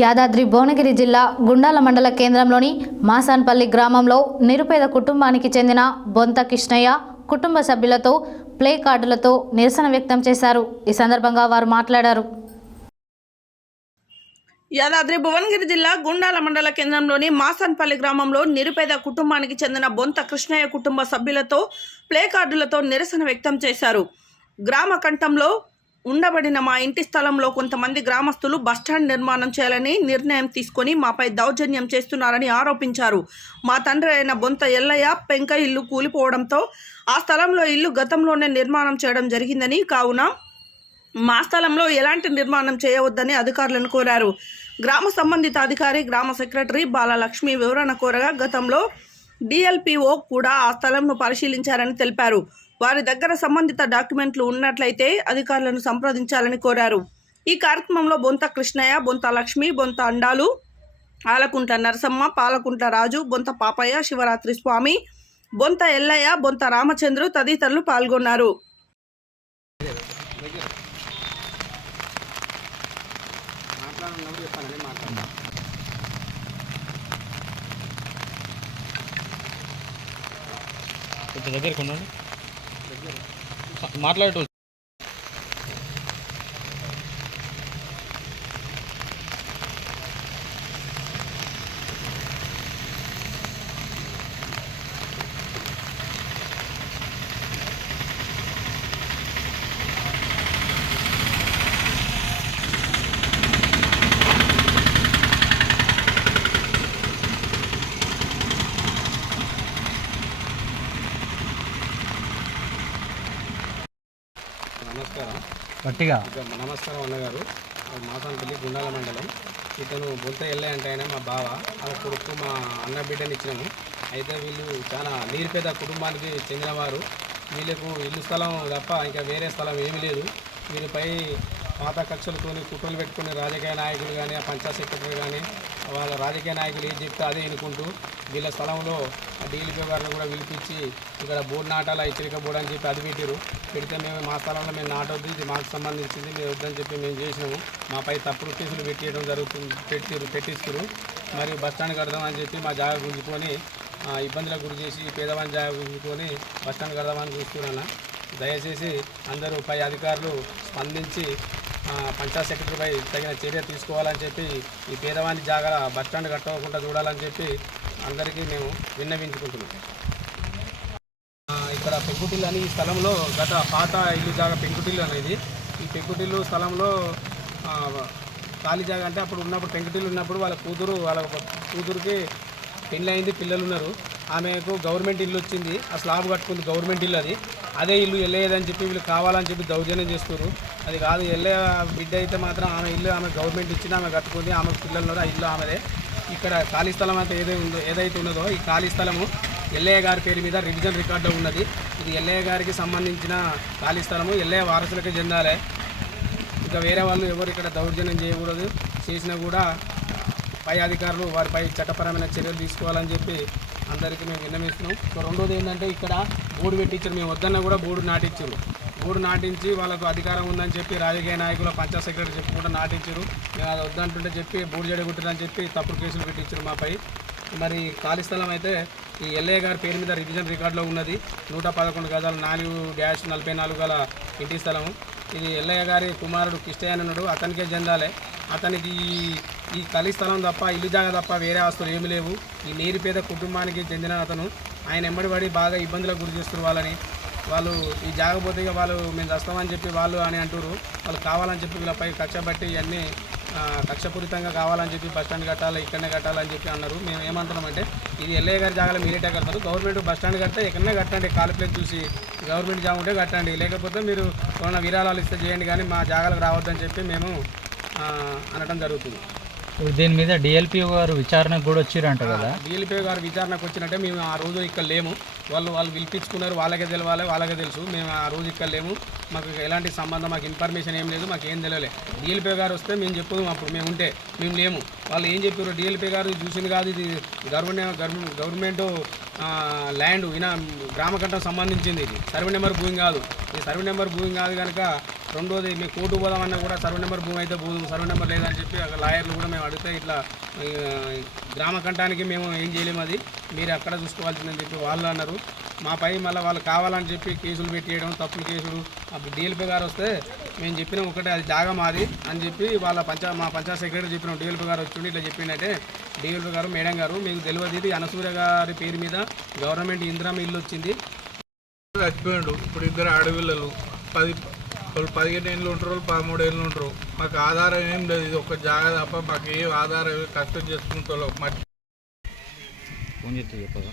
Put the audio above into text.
యాదాద్రి భువనగిరి జిల్లా గుండాల మండల కేంద్రంలోని మాసాన్పల్లి గ్రామంలో నిరుపేద కుటుంబానికి చెందిన బొంత కృష్ణయ్య కుటుంబ సభ్యులతో ప్లే కార్డులతో నిరసన వ్యక్తం చేశారు. ఈ సందర్భంగా వారు మాట్లాడారు. యాదాద్రి భువనగిరి జిల్లా గుండాల మండల కేంద్రంలోని మాసాన్పల్లి గ్రామంలో నిరుపేద కుటుంబానికి చెందిన బొంత కృష్ణయ్య కుటుంబ సభ్యులతో ప్లే కార్డులతో నిరసన వ్యక్తం చేశారు. గ్రామ కంఠంలో ఉండబడిన మా ఇంటి స్థలంలో కొంతమంది గ్రామస్తులు బస్టాండ్ నిర్మాణం చేయాలని నిర్ణయం తీసుకొని మాపై దౌర్జన్యం చేస్తున్నారని ఆరోపించారు. మా తండ్రి అయిన బొంత ఎల్లయ్య పెంక ఇల్లు కూలిపోవడంతో ఆ స్థలంలో ఇల్లు గతంలోనే నిర్మాణం చేయడం జరిగిందని, కావున మా స్థలంలో ఎలాంటి నిర్మాణం చేయవద్దని అధికారులను కోరారు. గ్రామ సంబంధిత అధికారి గ్రామ సెక్రటరీ బాలలక్ష్మి వివరణ కోరగా గతంలో డిఎల్పిఓ కూడా ఆ స్థలంను పరిశీలించారని తెలిపారు. వారి దగ్గర సంబంధిత డాక్యుమెంట్లు ఉన్నట్లయితే అధికారులను సంప్రదించాలని కోరారు. ఈ కార్యక్రమంలో బొంత కృష్ణయ్య, బొంత లక్ష్మి, బొంత అండాలు, ఆలకుంట్ల నరసమ్మ, పాలకుంట్ల రాజు, బొంత పాపయ్య, శివరాత్రి స్వామి, బొంత ఎల్లయ్య, బొంత రామచంద్రు తదితరులు పాల్గొన్నారు. దగ్గరికి ఉన్నాడు మాట్లాడేటోళ్ళు. నమస్కారం అన్నగారు. మాసాన్పల్లి గుండాల మండలం. ఇతను బొంత ఎల్లయ్య అంటే ఆయన మా బావ, వాళ్ళ కొడుకు మా అన్న బిడ్డని ఇచ్చినాము. అయితే వీళ్ళు చాలా నిరుపేద కుటుంబానికి చెందినవారు. వీళ్ళకు ఇల్లు స్థలం తప్ప ఇంకా వేరే స్థలం ఏమీ లేదు. వీళ్ళపై పాత కక్షలతోని కుట్రలు పెట్టుకుని రాజకీయ నాయకులు కానీ, ఆ పంచాయత్ సెక్రటరీ కానీ, వాళ్ళ రాజకీయ నాయకులు ఏం చెప్తే అదే ఎన్నుకుంటూ వీళ్ళ స్థలంలో డీఎల్పీ గారిని కూడా పిలిపించి ఇక్కడ బోర్డు నాటాల హెచ్చరిక బోర్డు అని చెప్పి అది పెట్టారు. పెడితే మేము మా స్థలంలో మేము నాటొద్దు, ఇది మాకు సంబంధించింది, మేము వద్దని చెప్పి మేము చేసినాము. మాపై తప్పుడు కేసులు పెట్టేయడం పెట్టిస్తారు. మరియు బస్టాండ్ కడదామని చెప్పి మా జాగా గుంజుకొని ఇబ్బందులకు గురి చేసి పేదవాని జాగా గుంజుకొని బస్టాండ్ కడదామని చూస్తున్నాను. దయచేసి అందరూ పై అధికారులు స్పందించి పంచాయత్ సెక్రటరీపై తగిన చర్య తీసుకోవాలని చెప్పి ఈ పేదవాని జాగా బస్టాండ్ కట్టకుండా చూడాలని చెప్పి అందరికీ మేము విన్నవించుకుంటున్నాం. ఇక్కడ పెంకుటిల్లు అని ఈ స్థలంలో గత పాత ఇల్లు జాగా పెంకుటిల్లు అనేది. ఈ పెంకుటిల్లు స్థలంలో ఖాళీ జాగా అంటే అప్పుడు ఉన్నప్పుడు పెంకుటిల్లు ఉన్నప్పుడు వాళ్ళ కూతురుకి పెళ్ళి అయింది, పిల్లలు ఉన్నారు. ఆమెకు గవర్నమెంట్ ఇల్లు వచ్చింది, ఆ స్లాబ్ కట్టుకుంది గవర్నమెంట్ ఇల్లు. అదే ఇల్లు వెళ్ళేదని చెప్పి వీళ్ళు కావాలని చెప్పి దౌర్జన్యం చేస్తారు. అది కాదు, వెళ్ళే బిడ్డ అయితే మాత్రం ఆమె ఇల్లు ఆమె గవర్నమెంట్ ఇచ్చింది, ఆమె కట్టుకుంది, ఆమెకు పిల్లలు ఉన్నారు, ఆ ఇల్లు ఆమెదే. ఇక్కడ ఖాళీ స్థలం అంతా ఏదైతే ఉన్నదో ఈ ఖాళీ స్థలము ఎల్లయ్య గారి పేరు మీద రివిజన్ రికార్డులో ఉన్నది. ఇది ఎల్లయ్య గారికి సంబంధించిన ఖాళీ స్థలము, ఎల్లయ్య వారసులకే చెందాలి. ఇంకా వేరే వాళ్ళు ఎవరు ఇక్కడ దౌర్జన్యం చేయకూడదు. చేసినా కూడా పై అధికారులు వారిపై చట్టపరమైన చర్యలు తీసుకోవాలని చెప్పి అందరికీ మేము విన్నవిస్తున్నాం. రెండోది ఏంటంటే ఇక్కడ బోర్డు పెట్టించారు. మేము వద్దన్నా కూడా బోర్డు నాటించారు. బోర్డు నాటించి వాళ్ళకు అధికారం ఉందని చెప్పి రాజకీయ నాయకులు పంచాయత్ సెక్రటరీ చెప్పుకుంటూ నాటించారు. మేము అది వద్దంటుంటే చెప్పి బోర్డు జడగొట్టారని చెప్పి తప్పుడు కేసులు పెట్టించారు మాపై. మరి ఖాళీ స్థలం అయితే ఈ ఎల్లయ్య గారి పేరు మీద రివిజన్ రికార్డులో ఉన్నది. 111 గజాలు 4-44 గల ఇంటి స్థలము. ఇది ఎల్లయ్య గారి కుమారుడు కృష్ణయ్య ఉన్నాడు, అతనికే చెందాలి. అతనికి ఈ ఖాళీ స్థలం తప్ప, ఇల్లు జాగా తప్ప వేరే ఆస్తులు ఏమి లేవు. ఈ నిరుపేద కుటుంబానికి చెందిన అతను ఆయన ఎంబడి బాగా ఇబ్బందులకు గురి చేస్తారు వాళ్ళని. వాళ్ళు ఈ జాగపోతే వాళ్ళు మేము వస్తామని చెప్పి వాళ్ళు అని అంటారు. వాళ్ళు కావాలని చెప్పి వీళ్ళపై కక్ష బట్టి ఇవన్నీ కక్షపూరితంగా కావాలని చెప్పి బస్టాండ్ కట్టాలి, ఇక్కడనే కట్టాలని చెప్పి అన్నారు. మేము ఏమంటున్నామంటే ఇది ఎల్లయ్య గారి జాగాలో మీరేటే కడతారు. గవర్నమెంట్ బస్టాండ్ కడితే ఎక్కడనే కట్టండి, ఖాళీ ప్లేస్ చూసి గవర్నమెంట్ జాగా ఉంటే కట్టండి, లేకపోతే మీరు ఏమైనా విరాళాలు ఇస్తే చేయండి, కానీ మా జాగాలకు రావద్దని చెప్పి మేము అనడం జరుగుతుంది. దీని మీద డిఎల్పీ గారు విచారణకు కూడా వచ్చిరంట కదా. డిఎల్పీ గారు విచారణకు వచ్చినట్టే మేము ఆ రోజు ఇక్కడ లేము. వాళ్ళు పిలిపించుకున్నారు, వాళ్ళకే తెలవాలి, వాళ్ళకే తెలుసు. మేము ఆ రోజు ఇక్కడ లేము, మాకు ఎలాంటి సంబంధం, మాకు ఇన్ఫర్మేషన్ ఏం లేదు, మాకు ఏం తెలియలే. డిఎల్పీ గారు వస్తే మేము చెప్పుదాం, అప్పుడు మేము ఉంటే మేము లేము. వాళ్ళు ఏం చెప్పారు, డిఎల్పీ గారు చూసింది కాదు, ఇది గవర్నమెంట్ ల్యాండ్ ఈయన గ్రామకంఠం సంబంధించింది, ఇది సర్వే నెంబర్ భూమి కాదు. ఈ సర్వే నెంబర్ భూమి కాదు కనుక రెండోది మేము కోర్టు పోదామన్నా కూడా సర్వే నెంబర్ భూమి అయితే పోదు, సర్వే నెంబర్ లేదని చెప్పి లాయర్లు కూడా మేము అడిగితే ఇట్లా గ్రామకంఠానికి మేము ఏం చేయలేము, అది మీరు అక్కడ చూసుకోవాల్సిందని చెప్పి వాళ్ళు అన్నారు. మాపై మళ్ళీ వాళ్ళు కావాలని చెప్పి కేసులు పెట్టేయడం, తప్పుడు కేసులు. అప్పుడు డిఎల్పీ గారు వస్తే మేము చెప్పినాం ఒకటే, అది జాగా మాది అని చెప్పి వాళ్ళ మా పంచాయత్ సెక్రటరీ చెప్పినాం. డిఎల్పీ గారు వచ్చి ఇట్లా చెప్పిందంటే డిఎల్పీ గారు మేడం గారు మీకు తెలియదు, ఇది అనసూయ గారి పేరు మీద గవర్నమెంట్ ఇందిరమ్మ ఇల్లు వచ్చింది. చచ్చిపోయాడు. ఇప్పుడు ఇద్దరు ఆడపిల్లలు 15 ఏళ్ళు ఉంటారు, 13 ఏళ్ళు ఉంటారు. మాకు ఆధారం ఏం లేదు, ఇది ఒక జాగా తప్ప మాకు ఏ ఆధారం కష్టం చేసుకుంటాం. ఫోన్ చేస్తే చెప్పగా